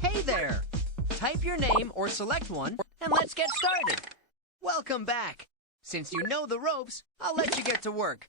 Hey there! Type your name or select one, and let's get started. Welcome back. Since you know the ropes, I'll let you get to work.